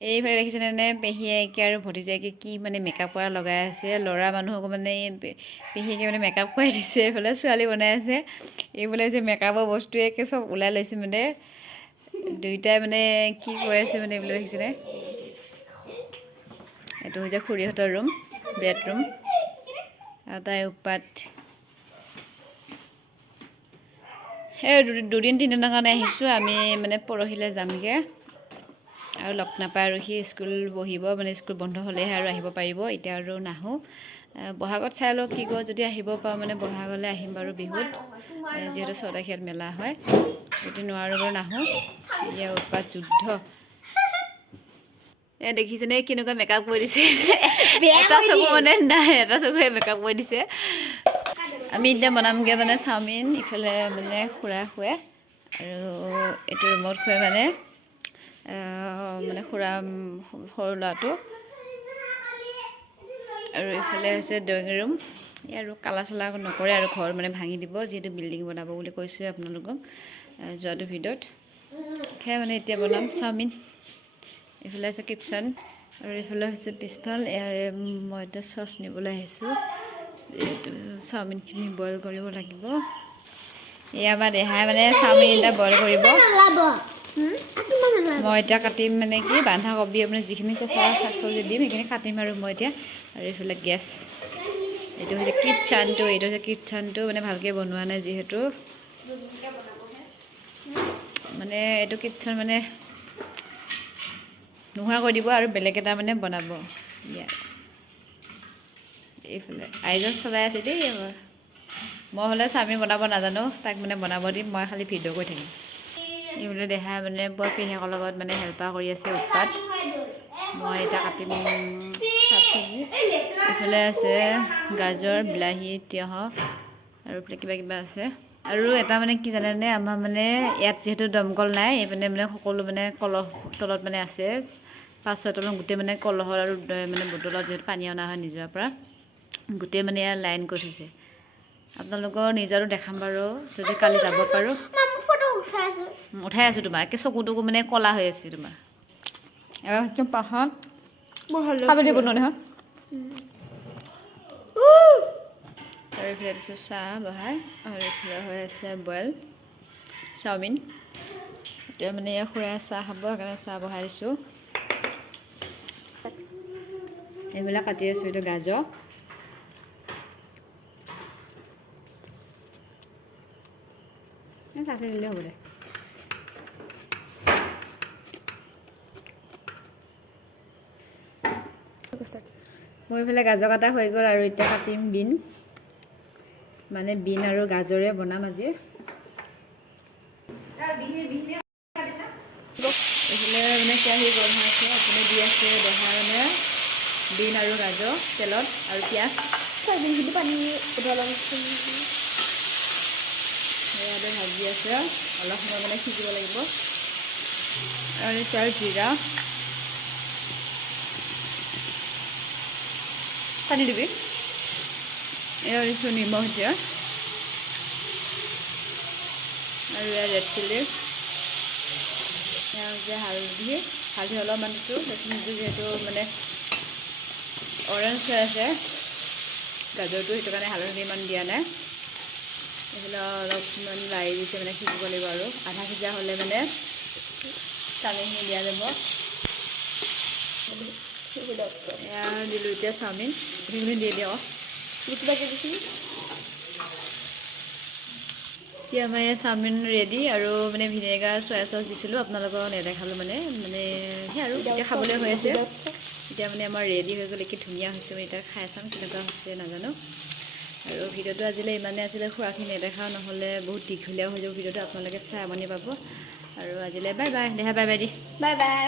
এইফালে দেখিছেনে পেহীয়েকে আৰু ভতিজাকে কি মানে মেকআপ কৰা লগাই আছে ল'ৰা মানুহকো মানে পেহীয়েকে মানে মেকআপ কৰাই দিছে এইফালে ছোৱালী বনাই আছে এইফালে যে মেকআপৰ বস্তু একে চব ওলাই লৈছে মানে দুইটাই মানে কি কৈ আছে মানে এইবিলাক দেখিছেনে এইটো হৈছে খুৰীহঁতৰ ৰুম বেডৰুম আৰু তাই উপাত এই দুদিন তিনিদিনৰ কাৰণে আহিছোঁ আমি মানে পৰহিলৈ যামগৈ আৰু লগ নাপায় আৰু সি স্কুল বহিব মানে স্কুল বন্ধ হ'লেহে আৰু আহিব পাৰিব এতিয়া আৰু নাহোঁ বহাগত চাই লওঁ কি কওঁ যদি আহিব পাৰোঁ মানে বহাগলৈ আহিম বাৰু বিহুত যিহেতু 6 তাৰিখত মেলা হয় যদি নোৱাৰোঁ বাৰু নাহোঁ ইয়াৰ উৎপাত যুদ্ধ দেখিছেনে কেনেকুৱা মেকআপ কৰি দিছে এটা চকু মানে নাই এটা চকুৱে মেকআপ কৰি দিছে আমি এতিয়া বনামগৈ মানে চাওমিন ইফালে মানে খুৰাই খুৱাই আৰু এইটো ৰুমত খুৱাই মানে খুৰা সৰু ল'ৰাটো আৰু এইফালে হৈছে ড্ৰয়িং ৰুম আৰু কালাৰ চালাৰ নকৰে আৰু ঘৰ মানে ভাঙি দিব যিহেতু বিল্ডিং বনাব বুলি কৈছোঁ আপোনালোকক যোৱাটো ভিডিঅ'ত সেয়া মানে এতিয়া বনাম চাওমিন এইফালে আছে কিটচেন আৰু এইফালে হৈছে পিছফাল ইয়াৰে মই এতিয়া চচ নিবলৈ আহিছোঁ এইটো চাওমিনখিনি বইল কৰিব লাগিব এয়া আমাৰ দেহাই মানে চাওমিন এটা বইল কৰিব মই এতিয়া কাটিম মানে কি বন্ধাকবি মানে যিখিনি কেঁচা শাক চব্জি দিম সেইখিনি কাটিম আৰু মই এতিয়া আৰু এইফালে গেছ এইটো হৈছে কিটচেনটো মানে ভালকৈ বনোৱা নাই যিহেতু মানে এইটো কিটচেন মানে নোহোৱা কৰি দিব আৰু বেলেগ এটা মানে বনাব এইফালে আইজন চলাই আছে দেই মই হ'লে চাওমিন বনাব নাজানো তাক মানে বনাব দিম মই খালি ভিডিঅ' কৰি থাকিম এইফালে দেখাই মানে বৰ পেহীয়েকৰ লগত মানে হেল্পাৰ কৰি আছে উৎপাত মই এতিয়া কাটিম এইফালে আছে গাজৰ বিলাহী তিয়ঁহ আৰু এইফালে কিবা কিবা আছে আৰু এটা মানে কি জানেনে আমাৰ মানে ইয়াত যিহেতু দমকল নাই এইপিনে মানে সকলো মানে কলহ তলত মানে আছে 5-6 তলত গোটেই মানে কলহৰ আৰু মানে বটলত যিহেতু পানী অনা হয় নিজৰাৰ পৰা গোটেই মানে ইয়াৰ লাইন কৰি থৈছে আপোনালোকৰ নিজৰো দেখাম বাৰু যদি কালি যাব পাৰোঁ উঠাই আছোঁ তোমাৰ একে চকুটুকু মানে ক'লা হৈ আছে তোমাৰ একদম পাহাৰ খাব দিব নহয় আৰু এইফালে দিছোঁ চাহ বহাই আৰু এইফালে হৈ আছে বইল চাওমিন এতিয়া মানে ইয়াৰ খুৰাই চাহ খাব সেইকাৰণে চাহ বহাই দিছোঁ এইবিলাক কাটি আছোঁ এইটো গাজৰ চাহ দিলে হ'ব দে মোৰ এইফালে গাজৰ কাটা হৈ গ'ল আৰু এতিয়া কাটিম বিন মানে বিন আৰু গাজৰে বনাম আজি এইফালে মানে কেৰাহী গৰম হৈ আছে আপুনি দি আছে দেহা মানে বিন আৰু গাজৰ তেলত আৰু পিঁয়াজ চয়াবিনখিনি পানী সেয়াতে ভাজি আছে অলপ সময় মানে সিজিব লাগিব আৰু এতিয়া জিৰা পানী দিবি এয়া দিছোঁ নিমখ এতিয়া আৰু এয়া ৰেড চিলি এয়া হৈছে হালধি অলপমান দিছোঁ সেইখিনিটো যিহেতু মানে অৰেঞ্জ হৈ আছে গাজৰটো সেইটো কাৰণে হালধি ইমান দিয়া নাই এইফালে অলপমান লাৰি দিছে মানে সিজিব লাগিব আৰু আধা সিজা হ'লে মানে চাওমিনখিনি দিয়া যাব এয়া দিলোঁ এতিয়া চাওমিন সেইখিনি দি দিয়ক এতিয়া আমাৰ এই চাওমিন ৰেডি আৰু মানে ভিনেগাৰ চয়া চচ দিছিলোঁ আপোনালোকক নেদেখালোঁ মানে সেই আৰু এতিয়া খাবলৈ হৈ আছে এতিয়া মানে আমাৰ ৰেডি হৈ গ'ল কি ধুনীয়া হৈছে মই এতিয়া খাই চাম কেনেকুৱা হৈছে নাজানো আৰু ভিডিঅ'টো আজিলৈ ইমানেই আছিলে খোৱাখিনি নেদেখা নহ'লে বহুত দীঘলীয়া হৈ যাব ভিডিঅ'টো আপোনালোকে চাই আমনি পাব আৰু আজিলৈ বাই বাই দেহা bye by the bye bye